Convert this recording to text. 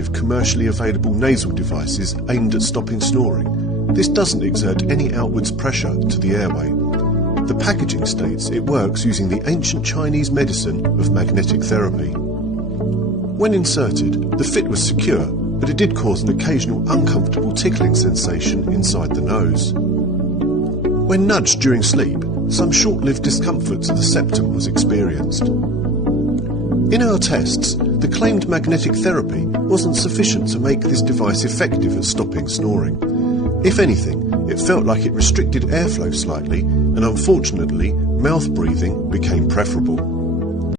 of commercially available nasal devices aimed at stopping snoring, this doesn't exert any outwards pressure to the airway. The packaging states it works using the ancient Chinese medicine of magnetic therapy. When inserted, the fit was secure, but it did cause an occasional uncomfortable tickling sensation inside the nose. When nudged during sleep, some short-lived discomfort to the septum was experienced. In our tests, the claimed magnetic therapy wasn't sufficient to make this device effective at stopping snoring. If anything, it felt like it restricted airflow slightly, and unfortunately, mouth breathing became preferable.